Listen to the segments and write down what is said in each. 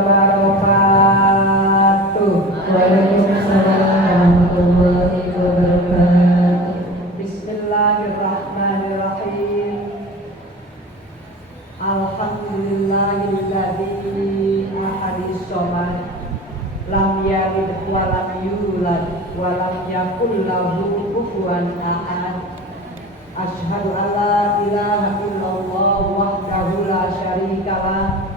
wabarakatuh. Waalaikumsalam warahmatullahi wabarakatuh. Bismillahirrahmanirrahim. Alhamdulillahilladzi ahadis somad lam yalid wa lam yulad wa lam yakul lahu kufuwan ahad. Asyhadu an la ilaha illallah wahdahu la syarikalah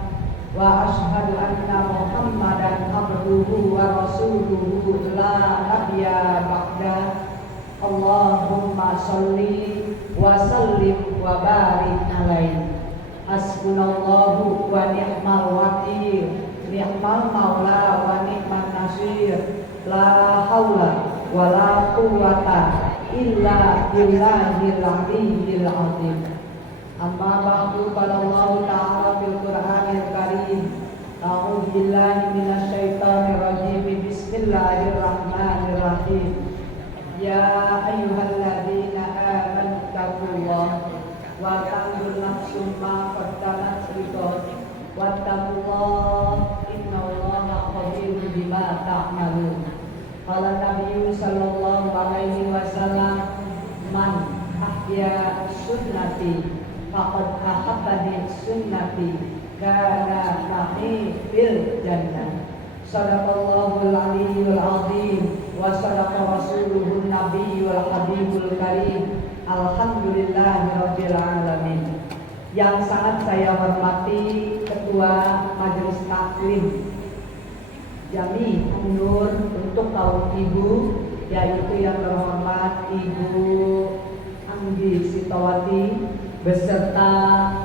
wa asyhadu anna Muhammadan abduhu wa rasuluhu la nabiyya ba'da. Allahumma sholli wa sallim wa barik alaihi. Hasbunallahu wa ni'mal wakil, ni'mal maula wa ni'man nasir. La haula wa la quwwata illa billahil aliyyil azim. Amma ba'du, qala Allah ta'ala fil Qur'anil Karim. A'udzu billahi minasyaitonir rajim. Bismillahirrahmanirrahim. Ya ayyuhalladzina amanu taqullaha wa tanzur nafsum ma qaddamat lighad wattaqullaha innallaha khabirun bima ta'malun. Qala Nabiyyu sallallahu alaihi wasallam, man ahya sunnati faqad ahabbani sunnati kana ma'i fil jannah. Sadaqallahul aliyyul azim wa sadaqa rasuluhun nabiyyul habibul karim. Alhamdulillahirabbil alamin. Yang sangat saya hormati Ketua Majelis Taklim Jami Nur untuk kaum ibu, yaitu yang terhormat Ibu Anggi Sitowati beserta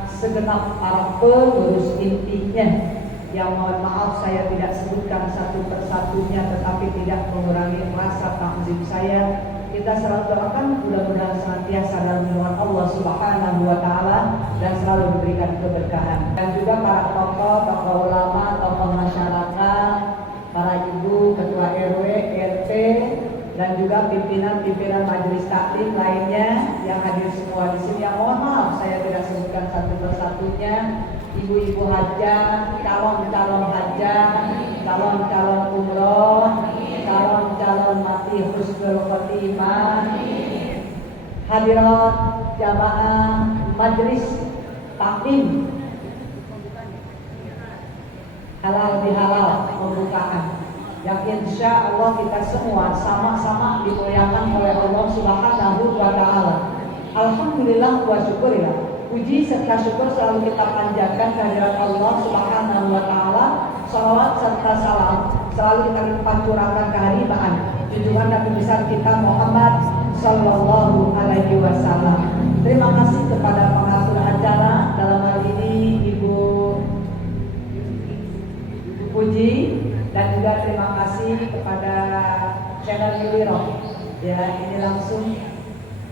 segenap para pengurus intinya, yang mohon maaf saya tidak sebutkan satu persatunya, tetapi tidak mengurangi rasa takzim saya. Kita selalu doakan mudah-mudahan senantiasa dalam lindungan Allah Subhanahu wa Ta'ala dan selalu diberikan keberkahan. Dan juga para tokoh ulama, tokoh masyarakat, para ibu, ketua RW, RT, dan juga pimpinan-pimpinan majelis taklim lainnya yang hadir semua di sini. Yang mohon maaf saya tidak sebutkan satu persatunya. Ibu-ibu hajah, calon-calon hajah, calon-calon umroh, calon-calon mati husnul khotimah, hadirat jamaah majelis taklim halal bihalal pembukaan, yang insya Allah kita semua sama-sama dimuliakan oleh Allah Subhanahu wa Ta'ala. Alhamdulillah wa syukurillah. Puji serta syukur selalu kita panjatkan kehadirat Allah Subhanahu wa Ta'ala. Salawat serta salam selalu kita limpah curahkan keharibaan junjungan Nabi besar kita Muhammad sallallahu alaihi wasallam. Terima kasih kepada pengatur acara dalam hal ini Ibu Puji, dan juga terima kasih kepada channel Yuli Rock. Ya, ini langsung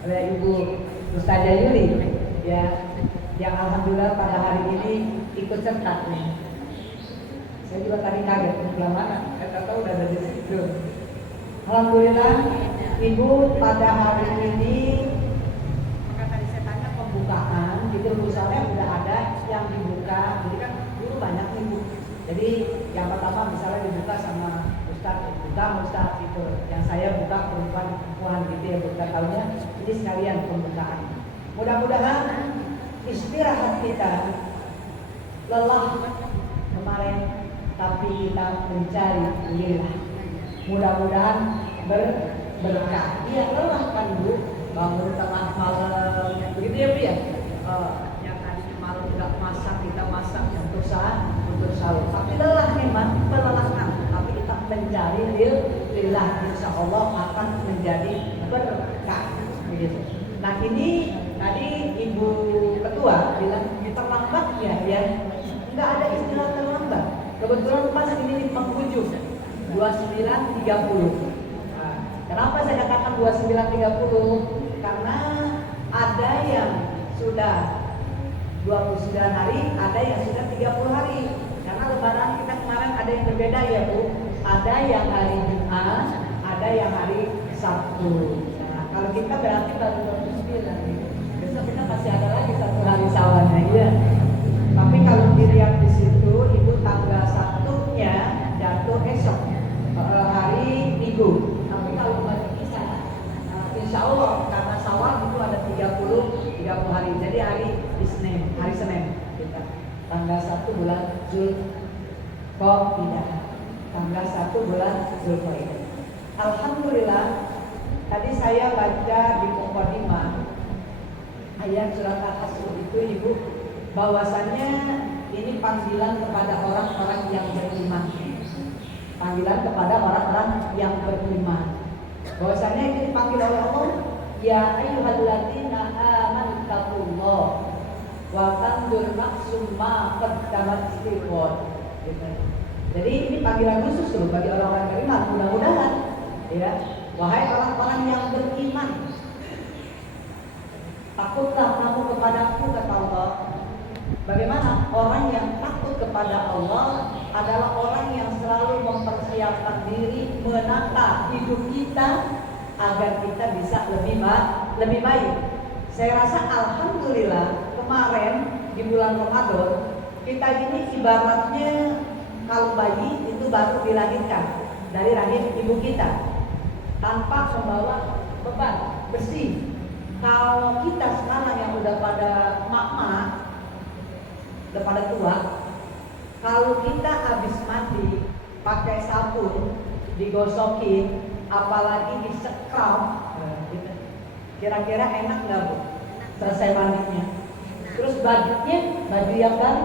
oleh Ibu Ustazah Yuli, ya, yang alhamdulillah pada hari ini ikut serta nih. Saya juga tadi kaget, sebelah mana? Saya tahu udah ada di situ. Alhamdulillah, Ibu pada hari ini, maka tadi saya tanya pembukaan, itu misalnya udah ada yang dibuka. Jadi kan dulu banyak nih Bu. Jadi yang pertama misalnya dibuka sama Ustaz itu, yang saya buka perempuan gitu ya, buka tahunya ini sekalian pembukaan. Mudah-mudahan istirahat kita, lelah kemarin, tapi kita mencari lillah. Mudah-mudahan berkah. Iya, lelah kan Bu, bangun tengah malam, begitu ya Bu ya. Yang tadinya malam tidak masak, kita masak untuk sahur. Tapi lelah memang, pelelahan. Tapi kita mencari lillah, insya Allah akan menjadi berkah. Begitu. Nah ini tadi Ibu Ketua bilang terlambat ya, nggak ada istilah terlambat. Kebetulan pas ini di penghujung 29.30. Nah, kenapa saya katakan 29.30? Karena ada yang sudah 29 hari, ada yang sudah 30 hari. Karena lebaran kita kemarin ada yang berbeda ya Bu. Ada yang hari Jumat, ada yang hari Sabtu. Nah, kalau kita berarti baru 29. Besok kita masih ada lagi satu hari sawannya ya. Tapi kalau dilihat di situ Ibu tanggal 1 hari. Jadi hari Isnin, hari Senin kita. Tanggal 1 bulan Zulqa'dah. Tanggal 1 bulan Zulqa'dah. Alhamdulillah, tadi saya baca di Muqaddimah ayat surat Al-Hasr itu Ibu, bahwasannya ini panggilan kepada orang-orang yang beriman. Panggilan kepada orang-orang yang beriman. Bahwasannya ini dipanggil oleh Allah, ya ayyuhalladzina amanu taqullah wa tanzur nafsum ma qaddamat lighad. Gitu. Jadi ini panggilan khusus loh bagi orang-orang beriman. Mudah-mudahan ya, wahai orang-orang yang beriman, takutlah kamu kepadaku, kata Allah. Bagaimana? Orang yang takut kepada Allah adalah orang yang selalu mempersiapkan diri menata hidup kita agar kita bisa lebih baik. Saya rasa alhamdulillah kemarin di bulan Ramadan kita ini ibaratnya kalau bayi itu baru dilahirkan dari rahim ibu kita tanpa membawa beban, bersih. Kalau kita sekarang yang udah pada mak-mak, udah pada tua, kalau kita habis mandi pakai sabun digosokin, apalagi disekrap, kira-kira enak nggak Bu? Selesai mandinya, terus bajunya baju yang kan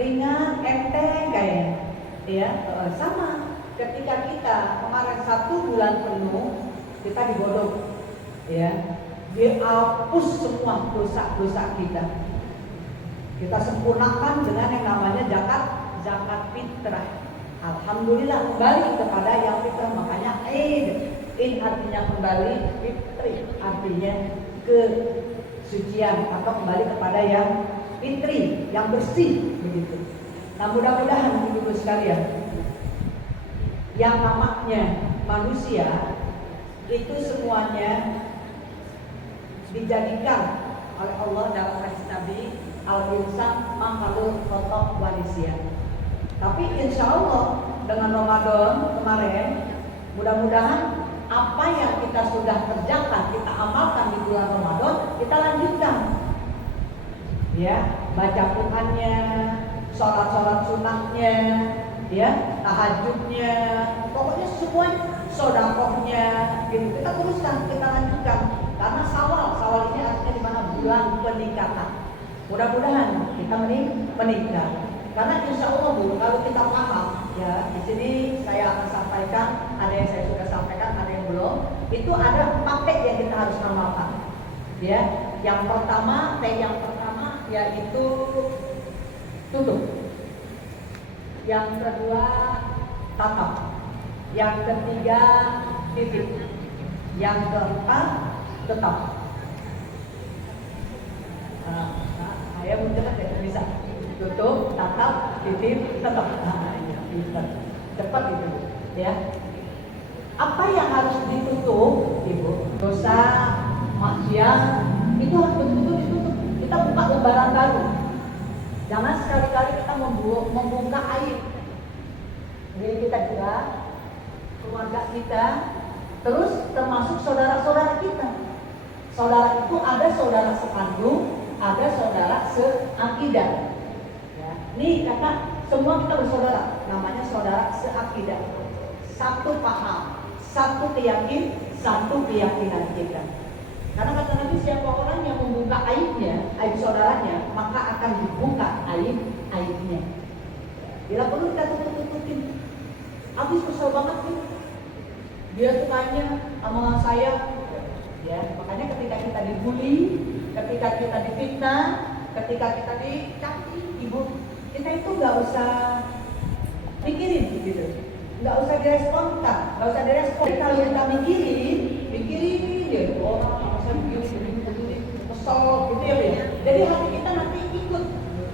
ringan, enteng kayaknya, ya sama. Ketika kita kemarin 1 bulan penuh kita digodok, ya, dihapus semua dosa-dosa kita. Kita sempurnakan dengan yang namanya zakat fitrah. Alhamdulillah kembali kepada yang fitrah. Makanya in artinya kembali, fitri artinya kesucian atau kembali kepada yang fitri, yang bersih begitu. Nah, mudah-mudahan ibu-ibu sekalian, yang namanya manusia itu semuanya dijadikan oleh Allah dalam hadis Nabi, al-insan makhluk khotok wanisia. Tapi insya Allah dengan Ramadan kemarin, mudah-mudahan apa yang kita sudah kerjakan, kita amalkan di bulan Ramadan, kita lanjutkan. Ya, baca Qur'annya, sholat sunatnya, ya, tahajudnya, pokoknya semua sodakohnya, gitu. Kita teruskan, kita lanjutkan. Karena sawal ini artinya di mana bulan peningkatan. Mudah-mudahan kita meningkat. Karena insya Allah Bu, kalau kita paham, ya di sini saya akan sampaikan, ada yang saya sudah sampaikan, ada yang belum. Itu ada paket yang kita harus amalkan. Ya, yang pertama yaitu tutup. Yang kedua tatap. Yang ketiga titik. Yang keempat tetap. Saya mungkin tidak bisa. Tutup, tatap, titip, tetap. Cepat itu, ya. Apa yang harus ditutup, Ibu? Dosa, maksiat, itu harus betul-betul ditutup. Kita buka lembaran baru. Jangan sekali-kali kita membuka aib diri kita juga, keluarga kita, terus termasuk saudara-saudara kita. Saudara itu ada saudara sekandung, ada saudara seakidah. Ya. Nih kata semua kita bersaudara, namanya saudara seakidah. Satu paham, satu keyakinan kita. Karena kata Nabi, siapa orang yang membuka aibnya, aib saudaranya, maka akan dibuka aibnya. Bila perlu kita tutup-tutupin. Habis kesel banget nih. Dia tuh tanya sama saya, ya, makanya ketika kita dibully, ketika kita difitnah, ketika kita dicaci, Ibu, kita itu nggak usah mikirin gitu, nggak usah diresponkan, nggak usah direspon. Kalau kita mikirin ya orang masa begini, kesel gitu ya. Jadi hati kita nanti ikut,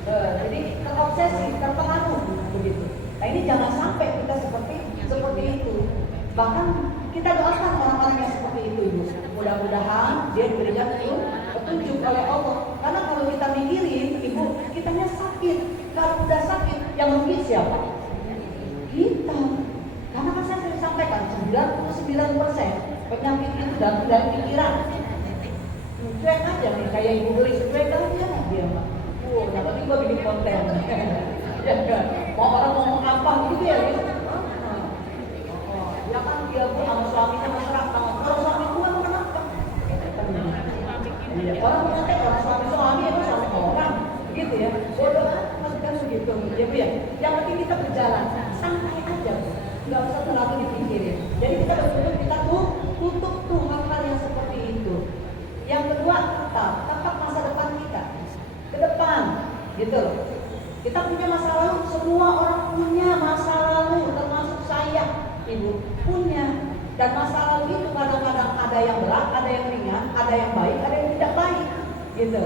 jadi terobsesi, terpengaruh begitu. Nah ini jangan sampai kita seperti itu. Bahkan kita doakan orang-orang yang seperti itu, Ibu. Mudah-mudahan dia diberikan petunjuk oleh Allah. Karena kalau kita mikirin, Ibu, kitanya sakit. Kalau udah sakit, yang rugi siapa? Kita. Karena kan saya sudah sampaikan 99% penyakit itu dari pikiran. Cuek aja nih. kayak ibu beli sepeda aja dia mah. Yang penting gua bikin konten. Ya kan? Mau orang ngomong apa gitu ya. Ya kan dia pun sama suaminya mesra banget. Kalau suami gua kenapa? Iya, orang mengatakan orang suami itu suami orang, gitu ya. Bodoh amat kan begitu, ya Bu ya. Yang penting kita berjalan, santai aja, nggak usah terlalu dipikirin. Jadi kita betul-betul kita tutup tuh hal-hal yang seperti itu. Yang kedua, tetap masa depan kita ke depan, gitu. Kita punya masa lalu, semua orang punya masa lalu, termasuk saya, Ibu punya. Dan masa lalu itu kadang-kadang ada yang berat, ada yang ringan, ada yang baik, ada yang tidak baik, gitu.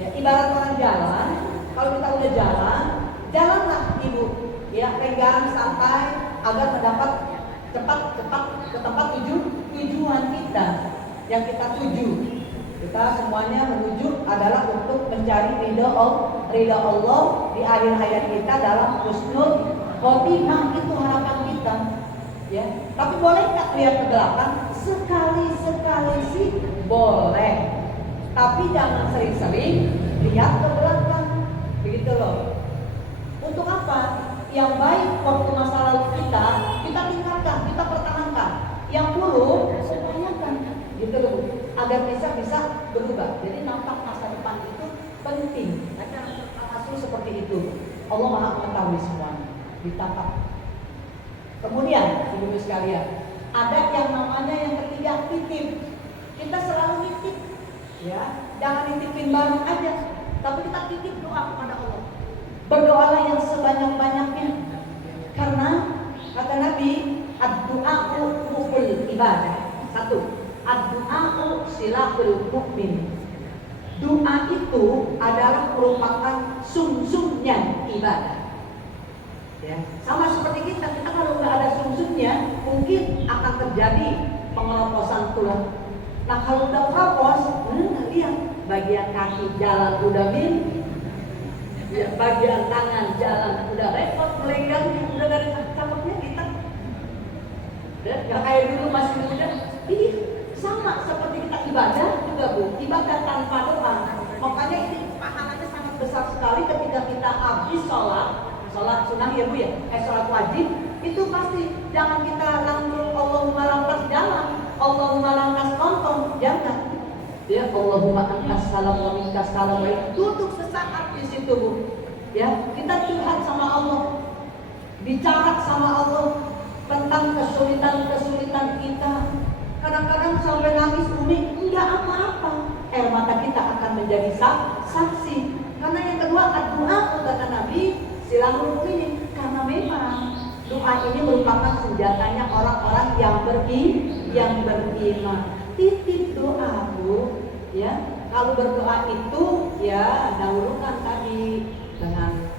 Ya, ibarat orang jalan, kalau kita udah jalan, jalanlah Ibu, ya pegang santai agar mendapat cepat ke tempat tujuan kita yang kita tuju. Kita semuanya menuju adalah untuk mencari ridha Allah di akhir hayat kita dalam husnul khotimah, itu harapan kita. Ya, tapi boleh nggak lihat ke belakang? Sekali-sekali sih boleh, tapi jangan sering-sering lihat ke belakang, begitu loh. Untuk apa? Yang baik waktu masa lalu kita tingkatkan, kita pertahankan. Yang buruk, upayakan, gitu loh, agar bisa berubah. Jadi nampak masa depan itu penting. Karena asal seperti itu. Allah Maha mengetahui semuanya. Ditangkap. Kemudian, ibu sekalian, ada yang namanya yang ketiga, titip. Kita selalu titip, ya. Jangan titipin barang aja, tapi kita titip doa kepada Allah. Berdoalah yang sebanyak-banyaknya, karena kata Nabi, ad-du'a'u ruhul ibadah. Satu, ad-du'a'u silahul mu'min. Doa itu adalah merupakan sumsumnya ibadah. Ya, sama seperti kita kalau nggak ada sumsumnya mungkin akan terjadi pengeroposan tulang. Nah kalau udah keropos, lihat bagian kaki jalan udah ya, bagian tangan jalan udah repot, melenggangnya udah dari cakepnya kita. Dan nggak kayak dulu masih muda. Ini sama seperti kita ibadah juga Bu, ibadah tanpa doa. Makanya ini pahalanya sangat besar sekali ketika kita habis sholat sunnah ya Bu ya, sholat wajib itu pasti jangan kita langsung Allahumma langkas jalan, Allahumma langkas nonton, jangan. Ya Allahumma antas salam wa minkas salam, tutup sesaat di situ Bu. Ya, kita curhat sama Allah, bicara sama Allah tentang kesulitan kita. Kadang-kadang sampai nangis Umi, enggak apa-apa. Air mata kita akan menjadi saksi. Karena yang kedua, doa kata Nabi silahul mu'minin, karena memang doa ini merupakan senjatanya orang-orang yang beriman. Titip doa Bu, ya. Kalau berdoa itu ya dahulukan tadi dengan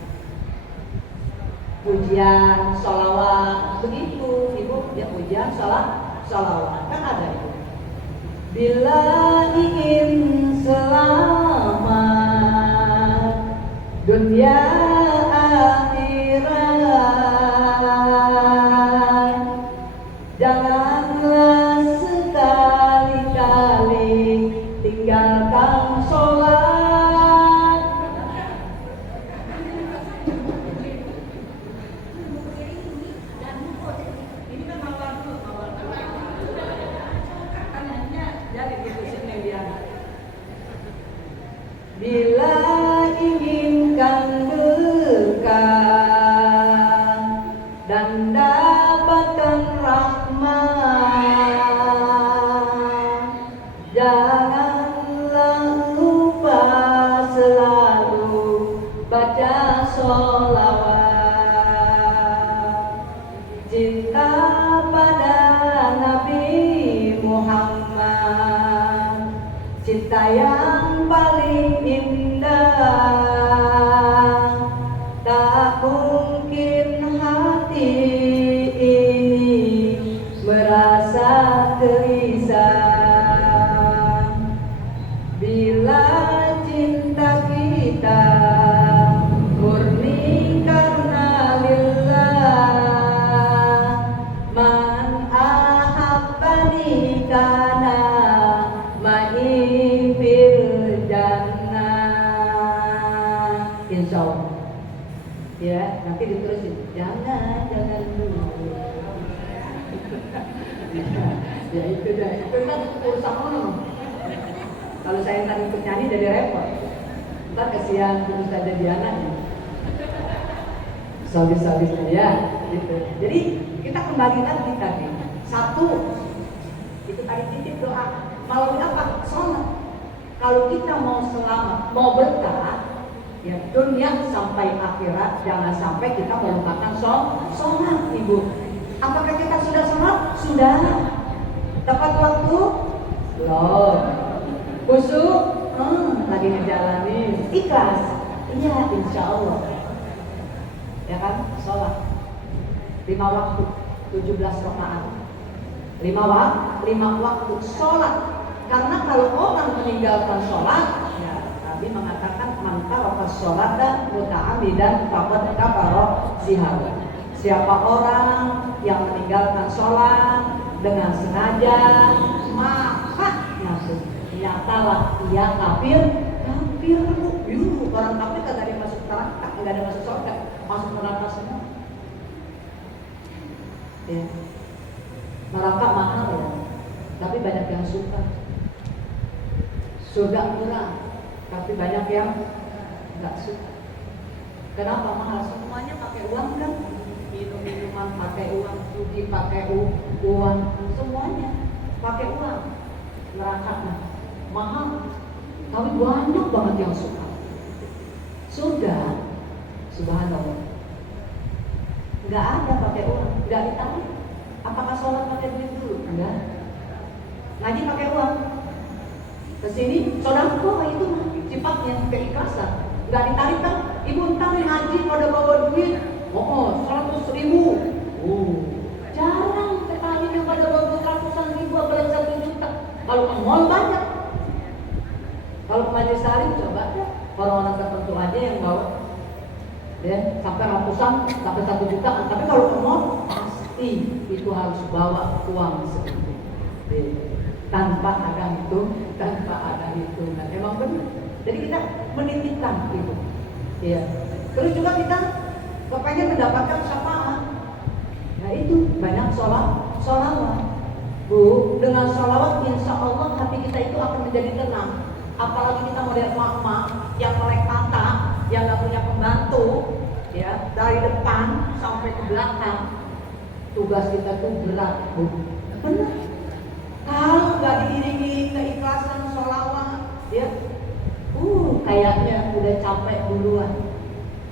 pujian, sholawat, begitu Ibu ya, pujian, sholawat kan ada itu. Bila ingin selamat dunia janganlah sekali-kali tinggalkan sholat. Ini kan mawar kan hanya jadi gitu sini dia. Bila inginkan berkah dan dapatkan rahmat, janganlah lupa selalu baca sholawat. Cinta pada Nabi Muhammad, cinta yang paling indah. Tak mungkin hati ini merasa gelisah bila cinta kita murni karena lillah. Man ahabbani kana ma'i fil jangan, insya Allah. Ya, nanti diterusin, jangan dulu. Ya itu dah, itu kan urusan orang. Kalau saya ntar ikut nyanyi jadi repot. Ntar kesian terus saja Diana nih. Sabis-sabisnya ya, gitu. Jadi kita kembali lagi tadi. Satu, itu tadi titik doa. Melalui apa? Sholat. Kalau kita mau selamat, mau berkah, ya dunia sampai akhirat, jangan sampai kita melupakan sholat, Ibu. Apakah kita sudah sholat? Sudah. Tepat waktu? Belum. Khusyuk? Lagi ngejalanin. Ikhlas? Iya, insya Allah. Ya kan? Sholat 5 waktu 17 rakaat 5 waktu sholat. Karena kalau orang meninggalkan sholat, ya Nabi mengatakan man taraka sholata muta'ammidan faqad kafara biha. Siapa orang yang meninggalkan sholat dengan sengaja, maka nyatalah ia kafir. Orang kafir kagak ada masuk neraka, kagak ada masuk surga, masuk neraka semua. Ya. Neraka mahal ya, tapi banyak yang suka. Surga murah, tapi banyak yang nggak suka. Kenapa mahal? Semuanya pakai uang kan? Minum-minuman pakai uang, judi pakai uang, semuanya pakai uang. Neraka mahal, tapi banyak banget yang suka. Surga, subhanallah, nggak ada pakai uang, nggak ditarik. Apakah sholat pakai duit dulu? Enggak. Ngaji pakai uang. Kesini, sodako itu sifatnya keikhlasan. Nggak ditarik kan? Ibu ntar ngaji pada bawa duit. 100.000. Jarang sekali yang pada bawa ratusan ribu, apalagi 1 juta. Kalau ke mall banyak. Kalau ke majelis salim coba deh. Orang-orang tertentu aja yang bawa. Ya, sampai ratusan, sampai 1 juta. Tapi kalau ke mall pasti itu harus bawa uang segitu. Tanpa ada hitungan. Emang benar. Jadi kita menitipkan itu. Ya. Terus juga kita kepengen mendapatkan syafaat. Nah itu banyak sholawat. Bu, dengan sholawat insya Allah hati kita itu akan menjadi tenang. Apalagi kita melihat mak-mak yang melek mata, yang nggak punya pembantu, ya dari depan sampai ke belakang. Tugas kita tuh berat, Bu. Benar. Kalau nggak diiringi keikhlasan sholawat, ya, kayaknya udah capek duluan.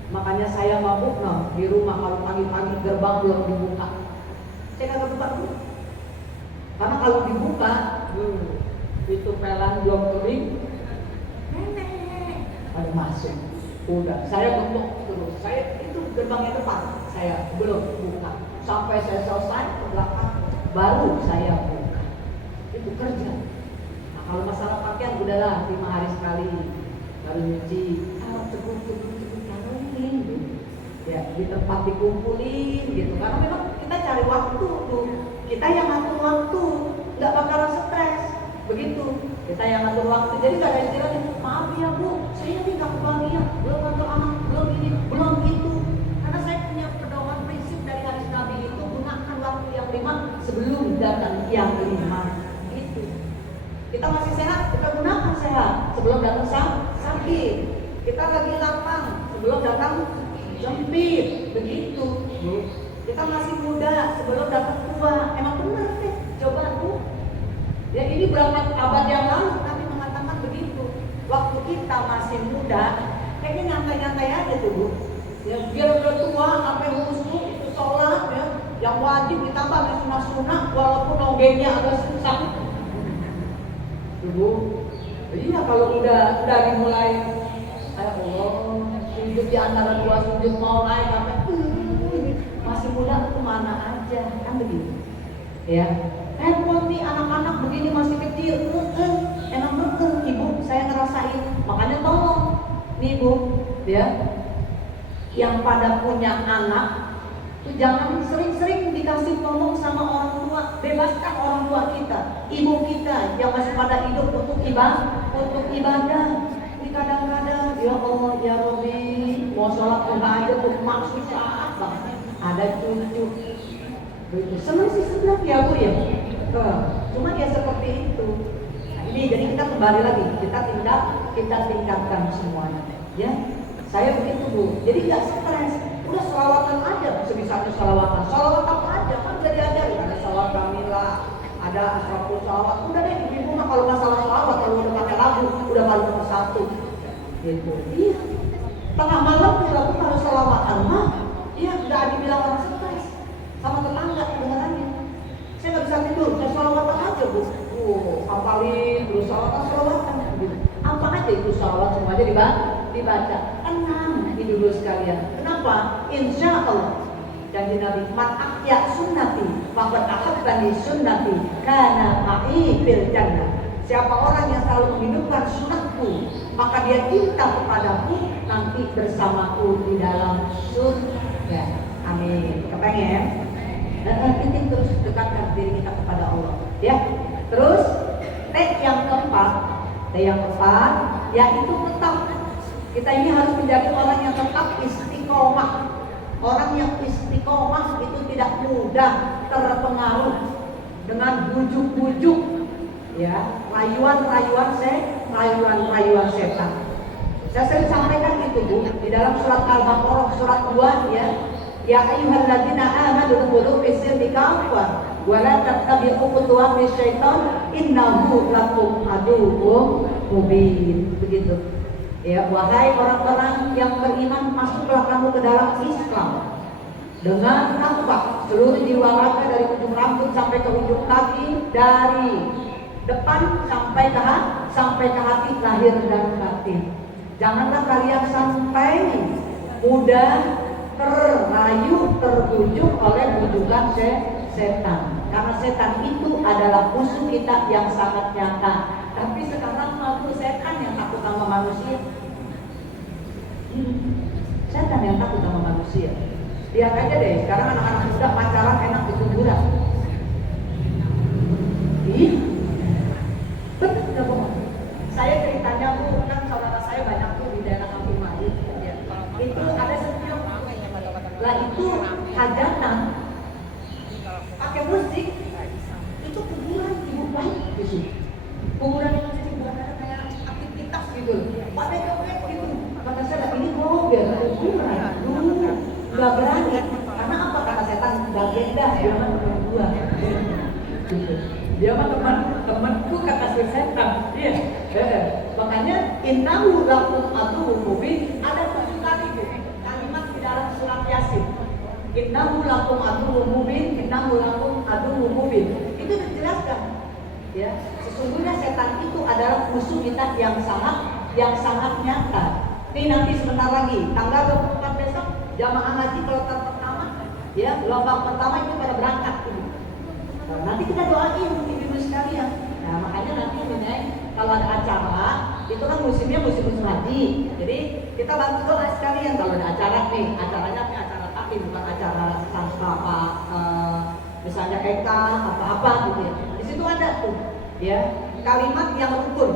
Makanya saya mabuk di rumah kalau pagi-pagi gerbang belum dibuka, saya kagak buka dulu. Karena kalau dibuka, itu pelan belum kering, nenek ada masuk. Udah, saya bentuk terus. Saya itu gerbangnya depan, saya belum buka. Sampai saya selesai ke belakang, baru saya buka. Itu kerja. Nah, kalau masalah pakaian udahlah 5 hari sekali baru nyuci. Teguh taruhin gitu. Ya di tempat dikumpulin gitu. Karena memang kita cari waktu tuh. Kita yang ngatur waktu, nggak bakalan stres. Begitu. Kita yang ngatur waktu. Jadi nggak ada istilahnya. Maaf ya Bu, saya ini nggak kebahagiaan. Belum ngatur anak, belum ini, belum itu. Karena saya punya pedoman prinsip dari hadis Nabi itu gunakan waktu yang 5 sebelum datang yang 5. Kita masih sehat, kita gunakan sehat sebelum datang sakit. Kita lagi lapang sebelum datang sempit. Begitu. Kita masih muda sebelum datang tua. Emang benar deh, coba Bu. Ya ini berapa abad yang lalu kami mengatakan begitu. Waktu kita masih muda, kayaknya nyantai-nyantai aja tuh Bu. Ya biar udah tua sampai khusyuk itu sholat ya, yang wajib ditambah di sunah-sunah walaupun nonggengnya agak susah. Bu, iya kalau udah dimulai, Allah, sujud di antara 2 sujud mau naik sampai masih muda kemana aja, kan begitu, ya. Repot nih anak-anak begini masih kecil, enak betul, Ibu, saya ngerasain, makanya tolong, nih Bu, ya, yang pada punya anak. Jangan sering-sering dikasih tolong sama orang tua. Bebaskan orang tua kita, ibu kita yang masih pada hidup untuk ibadah. Allah ya Rabbi, mau sholat aja tuh maksud saat banget. Ada cucu, begitu senang sih sebenarnya ya Bu ya. Cuma ya seperti itu. Nah, ini jadi kita kembali lagi, kita tingkatkan semuanya. Ya, saya begitu Bu. Jadi nggak stres. Udah sholawatan aja, sebisanya sholawatan apa aja kan udah diajarin. Ada sholawat kamilah, ada asraful sholawat. Udah deh di rumah kalau masalah sholawat, kalau udah pakai lagu, udah paling nomor satu. Gitu. Iya. Tengah malam tuh lagu harus sholawatan mah. Iya, udah dibilang orang stres sama tetangga dengarannya. Saya nggak bisa tidur, saya sholawatan aja Bu. Hafalin, terus sholawatan gitu. Apa aja itu sholawat semuanya dibaca. Tenang ini dulu sekalian. Kenapa? Insya Allah janji Nabi, man ahya sunnati faqad ahabbani sunnati kana ma'i fil jannah. Siapa orang yang selalu menghidupkan sunnahku, maka dia cinta kepadaku, nanti bersamaku di dalam surga. Amin. Kepengen? Dan kita terus dekatkan diri kita kepada Allah. Ya. Terus yang keempat, yaitu tetap. Kita ini harus menjadi orang yang tetap istiqomah. Orang yang istiqomah itu tidak mudah terpengaruh dengan bujuk-bujuk, ya, rayuan setan. Saya sering sampaikan itu Bu di dalam surat Al-Baqarah surat 2 ya. Ya ayyuhalladzina amanu udkhulu fis-silmi kafah wa la tattabi'u khutuwatis syaitan innahu lakum aduwwum mubin. Begitu. Ya, wahai orang-orang yang beriman, masuklah kamu ke dalam Islam dengan taqwa, seluruh jiwa raga dari ujung rambut sampai ke ujung kaki, dari depan sampai ke hati, lahir dan batin. Janganlah kalian sampai mudah terayu, terbujuk oleh bujukan setan. Karena setan itu adalah musuh kita yang sangat nyata. Tapi sekarang malu setan yang takut sama manusia. Setan yang takut sama manusia. Lihat aja deh, sekarang anak-anak muda pacaran enak di kuburan. Ih, betul nggak bohong? Saya ceritanya Bu, kan saudara saya banyak tuh di daerah Kampung Melayu. Ya. Itu ada setiap lah itu hajatan pakai musik, itu kuburan ibu baik di sini. Kuburan yang masih bukan ada kayak aktivitas gitu, pada joget gitu. Kata saya ini biar kuburan, nggak berani. Karena apa kata setan? Nggak beda, dia mah teman gua. Gitu. Dia mah temanku kata setan. Iya. Makanya innahu lakum aduwwum mubin, ada 7 kali Bu kalimat di dalam surat Yasin. Innahu lakum aduwwum mubin, innahu lakum aduwwum mubin. Itu dijelaskan. Ya, sesungguhnya setan itu adalah musuh kita yang sangat nyata. Ini nanti sebentar lagi, tanggal 24 besok jamaah haji kloter pertama, ya, gelombang pertama itu pada berangkat ini. Nah, nanti kita doain ibu-ibu sekalian. Nah, makanya nanti kalau ada acara, itu kan musimnya musim haji. Jadi kita bantu doa sekalian kalau ada acara nih, acaranya acara taklim, bukan acara apa misalnya Eka apa-apa gitu ya. Di situ ada tuh ya kalimat yang rukun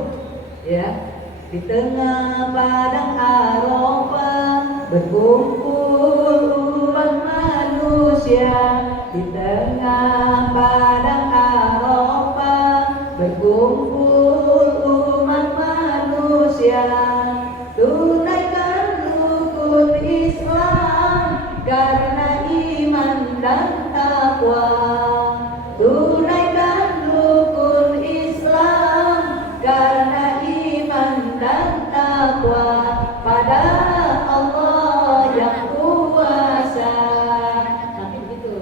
ya. Di tengah padang Arafah berkumpul umat manusia. Di tengah padang Arafah berkumpul umat manusia. Tunaikan rukun Islam karena iman dan takwa. Tunaikan rukun Islam karena iman dan takwa pada Allah yang kuasa. Nanti begitu.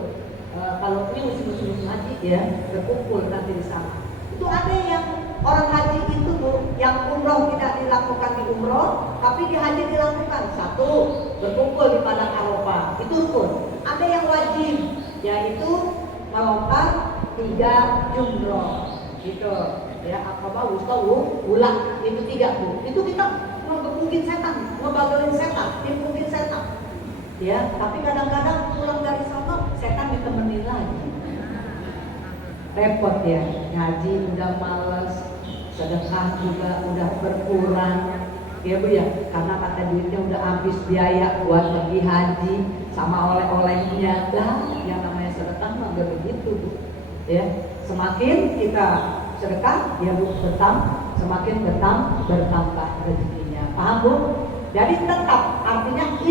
Kalau ini musim-musim haji ya berkumpul nanti di sana. Itu ada yang orang haji itu Bu, yang umroh tidak dilakukan di umroh, tapi di haji dilakukan. Satu, berkumpul di padang Arafah, itu rukun. Ada yang wajib, yaitu melompat 3 jumroh, gitu. Ya, Aqabah, Wusta, Ula, itu 3 Bu. Itu kita ngegebukin setan, ngebagelin setan, nimpukin setan. Ya, tapi kadang-kadang pulang dari sana setan ditemenin lagi. Repot ya, ngaji udah males, sedekah juga udah berkurang, Ya Bu ya, karena kata duitnya udah habis biaya buat pergi haji sama oleh-olehnya. Lah, yang namanya sedekah mah gak begitu Bu. Ya, semakin kita sedekah, ya Bu, semakin bertambah rezekinya. Paham Bu? Jadi tetap artinya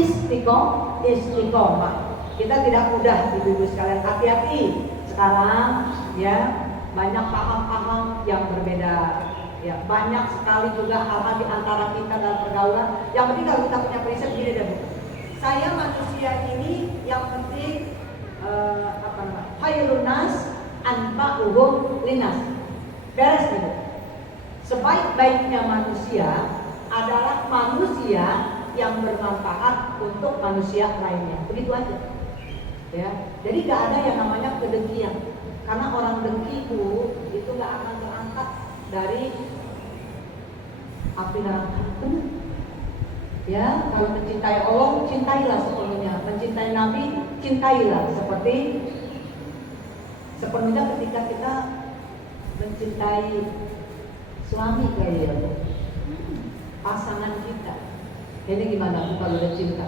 istiqomah. Kita tidak mudah ibu-ibu sekalian, hati-hati. Sekarang ya banyak paham-paham yang berbeda. Ya, banyak sekali juga hal-hal di antara kita dalam pergaulan. Yang penting kalau kita punya prinsip gini deh Bu. Saya manusia ini yang penting khairun nas anfa'uhum linnas. Beres gitu. Sebaik-baiknya manusia adalah manusia yang bermanfaat untuk manusia lainnya. Begitu aja. Ya. Jadi gak ada yang namanya kedengkian. Karena orang dengki itu gak akan terangkat dari api neraka. Ya, kalau mencintai Allah, cintailah sepenuhnya. Mencintai Nabi, cintailah sepenuhnya ketika kita mencintai suami kalian, pasangan kita. Ini gimana Bu kalau udah cinta?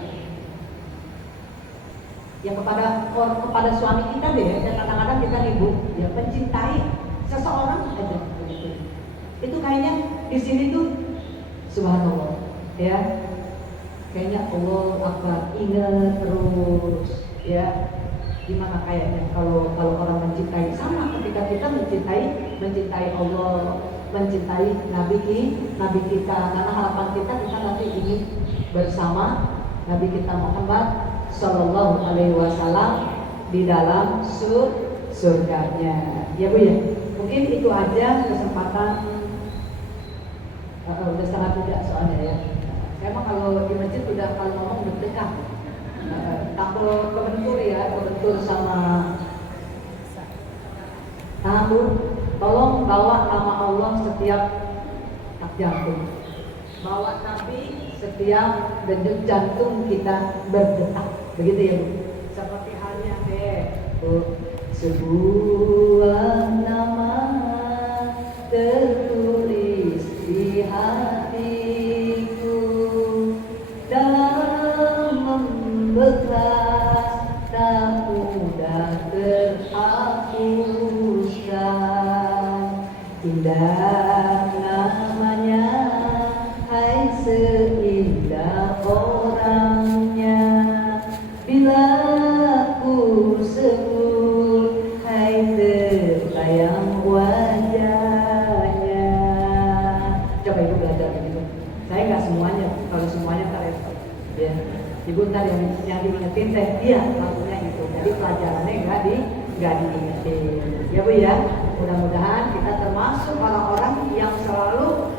Ya kepada suami kita deh. Ya, kadang-kadang kita nih Bu, ya mencintai seseorang aja. Itu kayaknya di sini tuh subhanallah, ya. Kayaknya Allah Akbar, ingat terus, ya. Gimana kayaknya kalau orang mencintai, sama ketika kita mencintai Allah, mencintai Nabi kita, karena harapan kita nanti ingin bersama Nabi kita Muhammad Sallallahu Alaihi Wasallam di dalam surganya. Ya Bu ya, mungkin itu aja kesempatan. Udah 2:30 soalnya ya. Saya mah kalau di masjid udah kalau ngomong deg-degan. Takut kebentur sama tahu. Tolong bawa nama Allah setiap tak jantung. Bawa Nabi setiap denyut jantung kita berdetak. Begitu ya Bu. Seperti halnya Bu. Sebuah nama tertulis di hatiku, dalam membekas tak mudah terhapuskan. Indah namanya, hai seindah orangnya. Bila ku sebut, hai terbayang wajahnya. Coba Ibu belajar begitu. Saya nggak semuanya, kalau semuanya tak repot. Ya, Ibu ntar yang diingetin teh, iya lagunya itu. Jadi pelajarannya nggak diingetin. Ya Bu ya, mudah-mudahan kita termasuk orang-orang yang selalu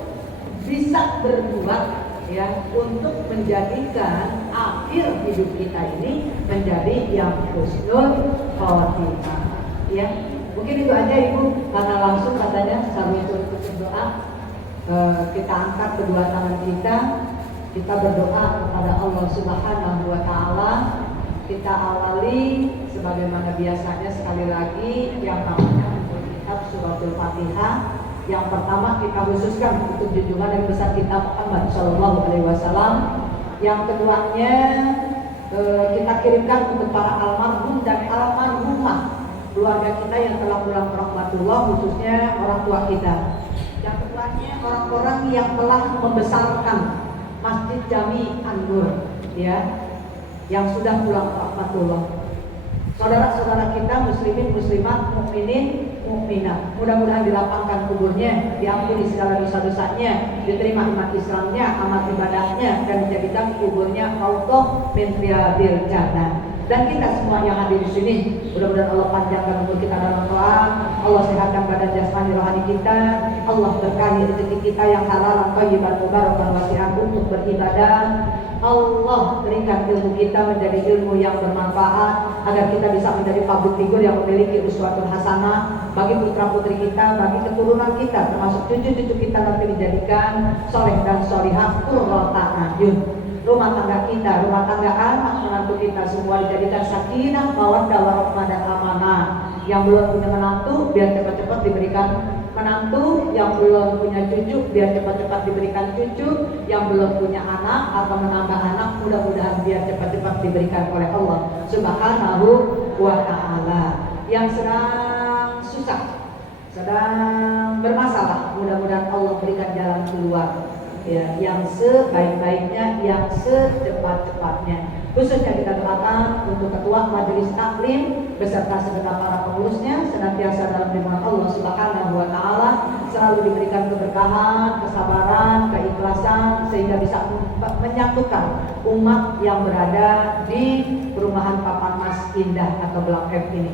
bisa berbuat ya untuk menjadikan akhir hidup kita ini menjadi yang husnul khotimah. Ya, mungkin itu aja Ibu, karena langsung katanya sambil tutup doa. Kita angkat kedua tangan kita berdoa kepada Allah Subhanahu wa Ta'ala. Kita awali sebagaimana biasanya sekali lagi yang namanya untuk kitab Suratul Fatihah. Yang pertama kita khususkan untuk junjungan yang besar kita Muhammad Sallallahu Alaihi Wasallam. Yang keduanya kita kirimkan untuk para almarhum dan almarhumah, keluarga kita yang telah pulang ke rahmatullah, khususnya orang tua kita. Yang keduanya orang-orang yang telah membesarkan Masjid Jami An-Nur, ya, yang sudah pulang ke rahmatullah. Saudara-saudara kita muslimin, muslimat, mukminin, mukminat, mudah-mudahan dilapangkan kuburnya, diampuni segala dosa-dosanya, diterima iman Islamnya, amal ibadahnya, dan dijadikan kuburnya raudhah min riyadil jannah. Dan kita semua yang hadir di sini, mudah-mudahan Allah panjangkan umur kita dalam Quran, Allah sehatkan badan jasmani rohani kita, Allah berkahi rezeki kita yang halal, thayyiban mubarakan wasi'an untuk beribadah. Allah berikan ilmu kita menjadi ilmu yang bermanfaat, agar kita bisa menjadi public figure yang memiliki uswatun hasanah bagi putra putri kita, bagi keturunan kita, termasuk cucu-cucu kita nanti dijadikan soleh dan solihah qurrata a'yun. Rumah tangga kita, rumah tangga anak menantu kita semua dijadikan sakinah, mawaddah warahmah dan amanah. Yang belum punya menantu biar cepat-cepat diberikan menantu, yang belum punya cucu biar cepat-cepat diberikan cucu, yang belum punya anak atau menambah anak mudah-mudahan biar cepat-cepat diberikan oleh Allah Subhanahu wa ta'ala. Yang sedang susah, sedang bermasalah, mudah-mudahan Allah berikan jalan keluar ya, yang sebaik-baiknya, yang secepat-cepatnya. Khususnya kita doakan untuk Ketua Majelis Taklim beserta segenap para pengurusnya senantiasa dalam lindungan Allah Subhanahu wa ta'ala, selalu diberikan keberkahan, kesabaran, keikhlasan sehingga bisa menyatukan umat yang berada di perumahan Papan Mas Indah atau Blok F ini.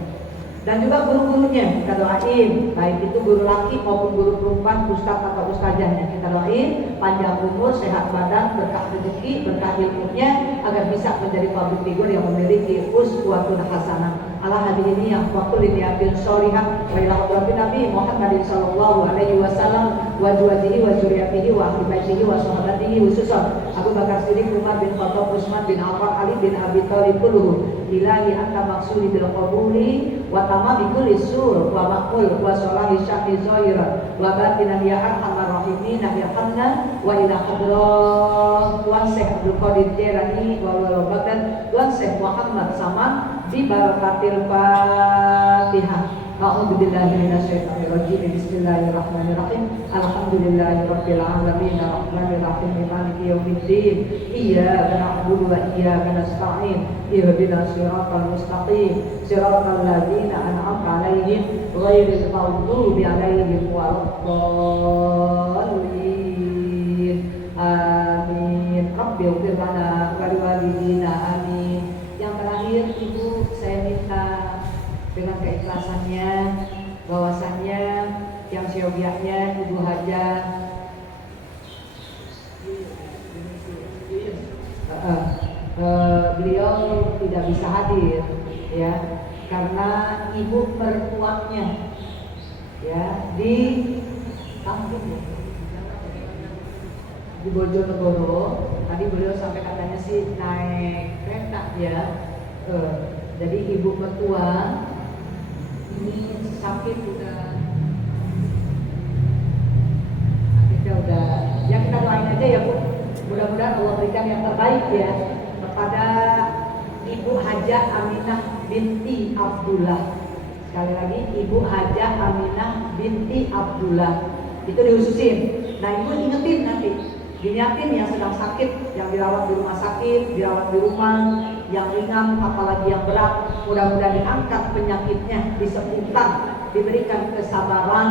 Dan juga guru-gurunya kita doain, baik itu guru laki maupun guru perempuan, ustadz atau ustazahnya, kita doain panjang umur, sehat badan, berkah rezeki, berkah ilmunya, agar bisa menjadi public figure yang memiliki uswatun hasanah. Ala hadirin yang waqul niyatin sholihah wa ila hadratin Nabi Muhammadin sallallahu alaihi wasallam wa azwajihi wa dzurriyyatihi wa ahli baitihi wa sahabatihi khususan Abu Bakar Siddiq, Umar bin Khattab, Utsman bin Affan, Ali bin Abi Thalib kulluhum ilahi anta maksudi bil qabuli wa tamami kulli sur wa maqul wa salahi syahri zahira wa batinan ya arhamar rahimin ya hamna wa ila hadrat Tuan Syekh Abdul Qadir Jailani wa Baghdad Tuan Syekh Muhammad Saman di barakatil Fatihah. A'udzubillahi minasyaitonir rajim. Bismillahirrahmanirrahim. Alhamdulillahirabbil alamin arrahmanir rahim maliki yaumiddin. Iyyaka na'budu wa iyyaka nasta'in. Ihdinas siratal mustaqim. Siratal ladzina an'amta 'alaihim ghairil maghdubi 'alaihim waladdallin. Amin. Rabbil lana wa liwalidina amin. Yang terakhir Ibu, saya minta dengan keikhlasannya bahwasannya yang siogianya Ibu Hajah beliau tidak bisa hadir ya karena ibu mertuanya ya di kampung di Bojonegoro. Tadi beliau sampai katanya sih naik kereta ya. Jadi ibu mertua ini sakit sakitnya udah ya, kita doain aja ya Bu, mudah-mudahan Allah berikan yang terbaik ya kepada Ibu Hajah Aminah binti Abdullah. Sekali lagi Ibu Hajah Aminah binti Abdullah, itu dihususin. Nah Ibu ingetin nanti, diniatin yang sedang sakit, yang dirawat di rumah sakit, dirawat di rumah, yang ringan apalagi yang berat, mudah-mudahan diangkat penyakitnya, disembuhkan, diberikan kesabaran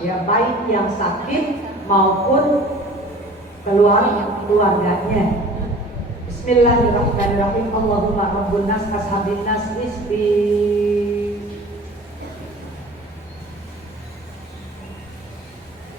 ya, baik yang sakit maupun keluarganya. Bismillahirrahmanirrahim. Allahumma rabbun nas ashabin nas isbi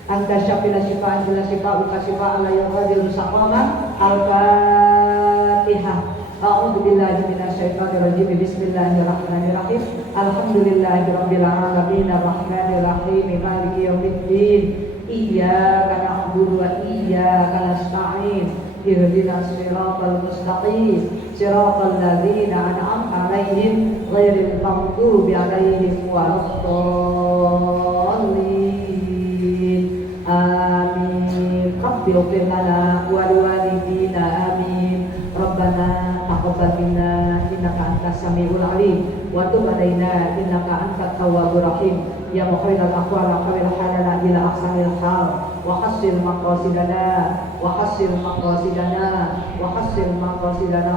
anta syafina syifa'an jalla syifa'u kasifa'an la yughadiru saqaman. Al-Fatihah. A'udzu billahi minasyaitonir rajim. Bismillahirrahmanirrahim. Alhamdulillahirabbil alamin arrahmanir rahim maliki yaumiddin. Iyyaka na'budu wa iyyaka nasta'in. Ihdinas siratal mustaqim. Siratal ladzina an'amta 'alaihim ghairil maghdubi 'alaihim waladdallin. Amin. Rabbil ighfir lana wa liwalidina amin. Rabbana taqabbal minna innaka antas samiul alim wa tub alaina innaka antat tawwabur rahim. Ya mukhairal aqwal aqwal halana ila ahsanil hal wa hassil maqasidana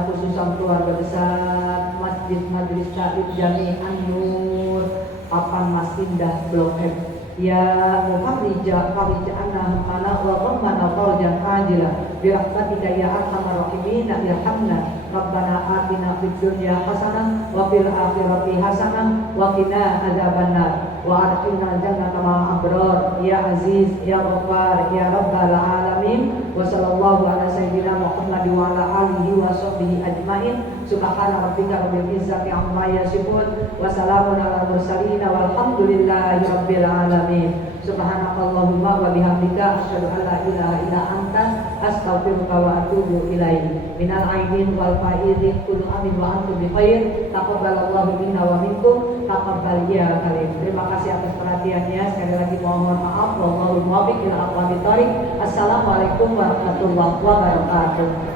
khususan keluarga besar Masjid Majelis Taklim Jami An-Nur Papan Mas Indah Blok F. Ya mufarrija farij'ana mana wa rabbana farjan ajila bi rahmatika ya arhamar rahimin irhamna. Rabbana atina fid dunya hasanah wa fil akhirati hasanah wa qina adzabannar wa adkhilna jannata ma'al abrar ya aziz ya ghaffar ya rabbal alamin. Wa sallallahu ala sayyidina Muhammad wa ala alihi wa sahbihi ajmain. Subhana rabbika rabbil izzati amma yasifun wa salamun alal mursalin walhamdulillahi rabbil alamin. Subhanakallahumma wa bihamdika asyhadu an la ilaha illa anta astaghfiruka wa atubu ilaik. Minal aidin wal faizin kullu amin wa antum bi khair. Taqabbalallahu minna wa minkum. Taqabbal ya karim. Terima kasih atas perhatiannya. Sekali lagi mohon maaf taufiq wal aqwamit thoriq. Assalamualaikum warahmatullahi wabarakatuh.